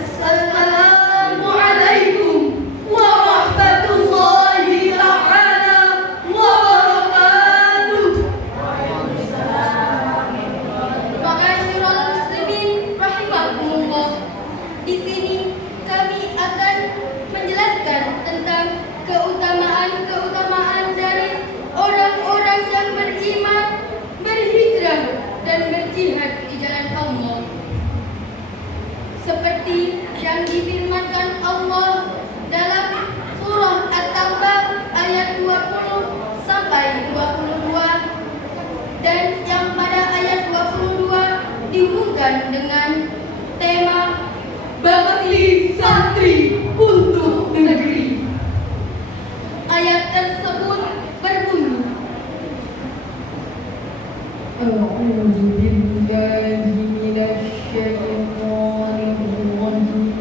Assalamualaikum warahmatullahi ta'ala wabarakatuh. Ma'asyiral muslimin rahimakumullah. Di sini kami akan menjelaskan tentang keutamaan dari orang-orang yang beriman, berhijrah dan berjihad di jalan Allah. Seperti yang difirmankan Allah dalam surah At-Taubah ayat 20 sampai 22 dan yang pada ayat 22 dihubungkan dengan tema Bakti Santri untuk Negeri. Ayat tersebut berbunyi, A'udzu billahi minasy syaithanir rajim.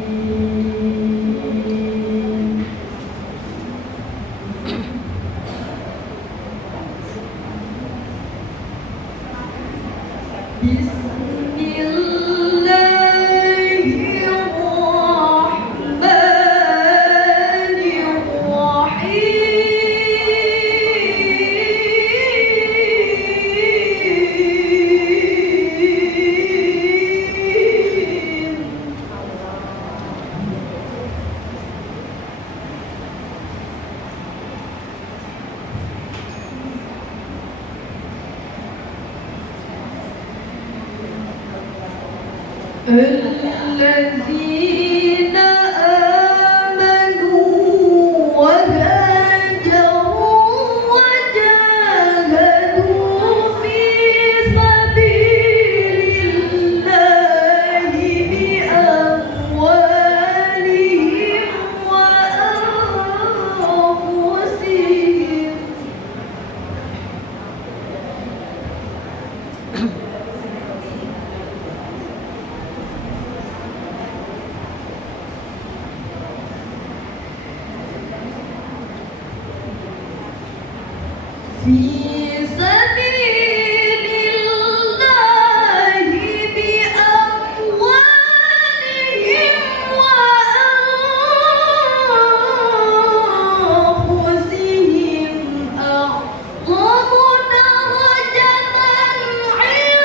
الذين آمنوا وهاجروا وجاهدوا في سبيل الله بأموالهم وأنفسهم في سبيل الله بأموالهم وأنفسهم أعظم درجة عند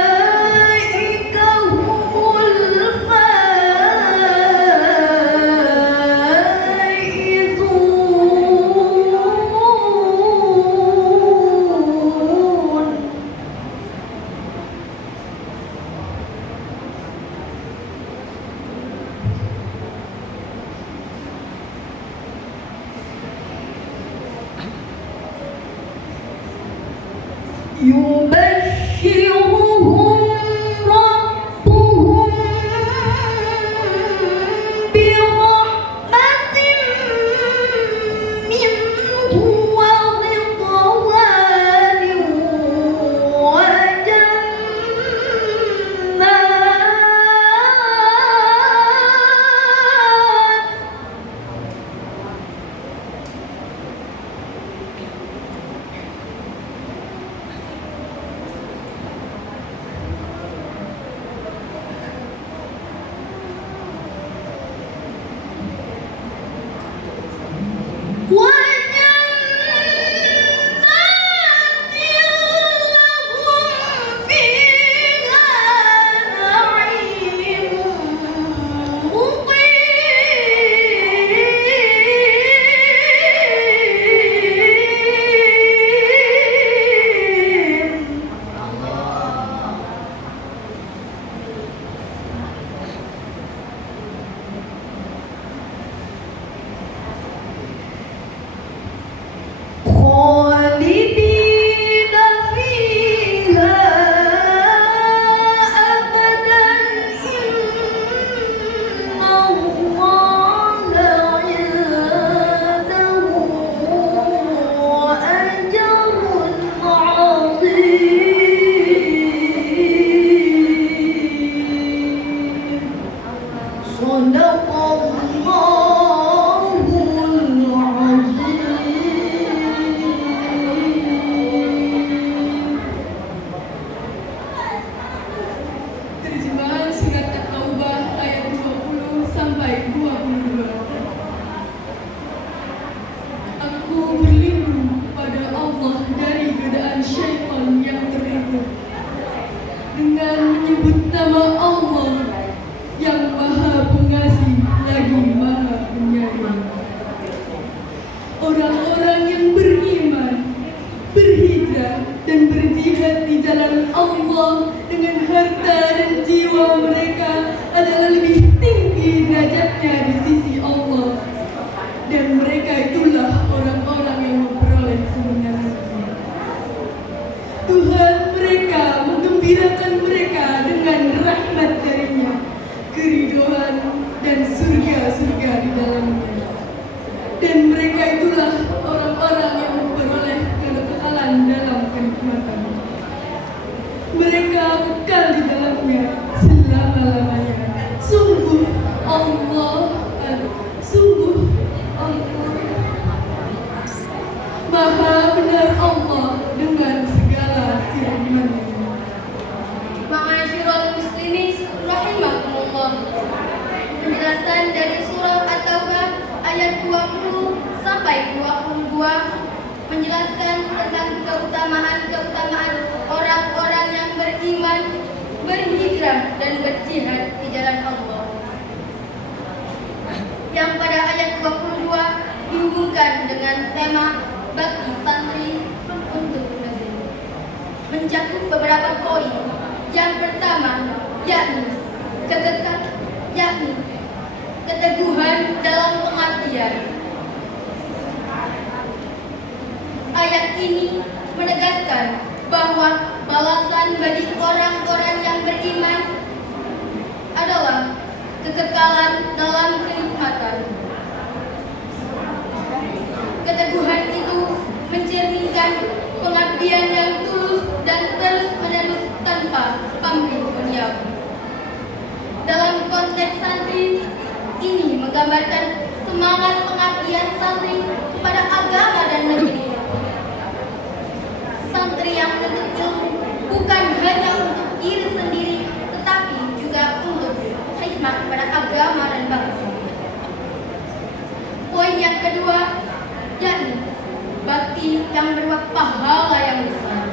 وأولئك هم الفائزون. يبشرهم ربهم برحمة منه ورضوان وجنات Maha benar Allah dengan segala firman-Nya. Ma'asyiral muslimin rahimakumullah. Penjelasan dari surah At-Taubah ayat 20 sampai 22 menjelaskan tentang keutamaan orang-orang yang beriman, berhijrah dan berjihad di jalan Allah. Yang pada ayat 22 dihubungkan dengan tema bakti santri untuk negeri. Mencakup beberapa poin. Yang pertama yakni keteguhan dalam pengabdian. Ayat ini menegaskan bahwa balasan bagi orang-orang yang beriman adalah kekekalan dalam kenikmatan. Keteguhan itu mencerminkan pengabdian yang tulus dan terus-menerus tanpa pamrih duniawi. Dalam konteks santri, ini menggambarkan semangat pengabdian santri kepada agama dan negeri. Santri yang menuntut ilmu bukan hanya untuk diri sendiri, tetapi juga untuk khidmat kepada agama dan bangsa. Poin yang kedua yakni bakti yang berbuah pahala yang besar.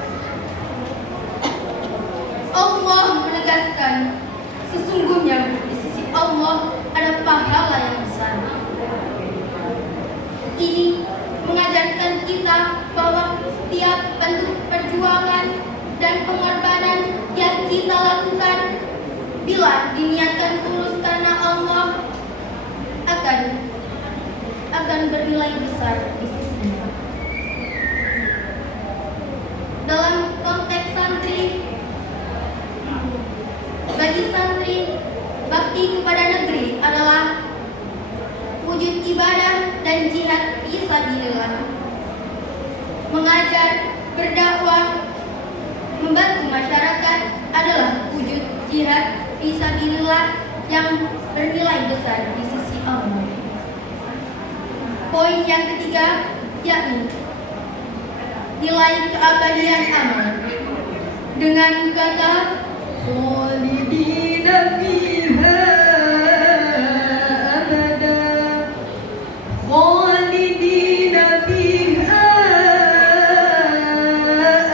Allah menegaskan sesungguhnya di sisi Allah ada pahala yang besar. Ini mengajarkan kita bahwa setiap bentuk perjuangan dan pengorbanan yang kita lakukan bila diniatkan tulus karena Allah akan bernilai besar di sisinya. Dalam konteks santri, bagi santri, bakti kepada negeri adalah wujud ibadah dan jihad fisabilillah. Mengajar, berdakwah, membantu masyarakat adalah wujud jihad fisabilillah yang bernilai besar di sisi Allah. Poin yang ketiga yakni nilai keabadian amal dengan kata khalidina fiha abada, khalidina fiha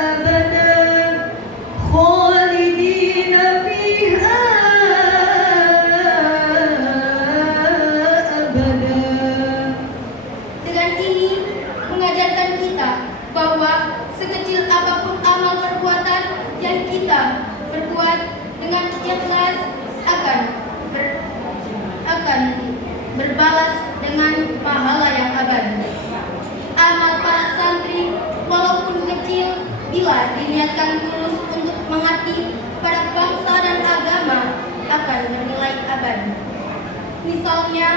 abada, khalidina fiha abada. Dengan ini mengajarkan kita bahwa sekecil apapun amal perbuatan yang kita berbuat dengan ikhlas akan berbalas dengan pahala yang abadi. Amal para santri walaupun kecil bila diniatkan tulus untuk mengabdi pada bangsa dan agama akan bernilai abadi. Misalnya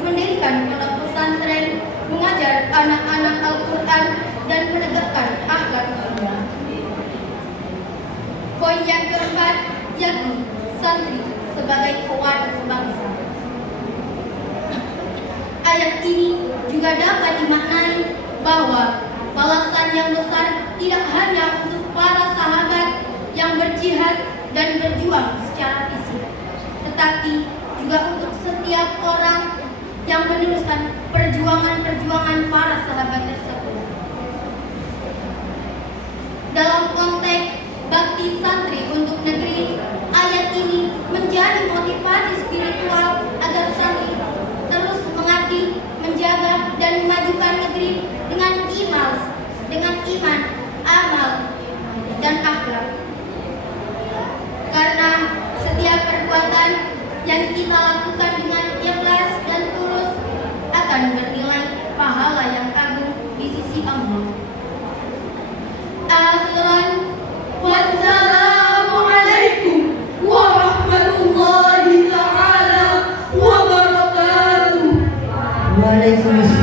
mendirikan pondok pesantren, mengajar anak-anak Al-Quran dan menegakkan akhlak mulia. Poin yang keempat yakni santri sebagai pewaris bangsa. Ayat ini juga dapat dimaknai bahwa balasan yang besar tidak hanya untuk para sahabat yang berjihad dan berjuang secara fisik, tetapi juga untuk setiap orang yang meneruskan perjuangan para sahabat tersebut. Dalam konteks bakti santri untuk negeri, ayat ini menjadi motivasi spiritual agar santri terus mengabdi, menjaga dan memajukan negeri dengan iman, amal dan akhlak. Karena setiap perbuatan yang kita lakukan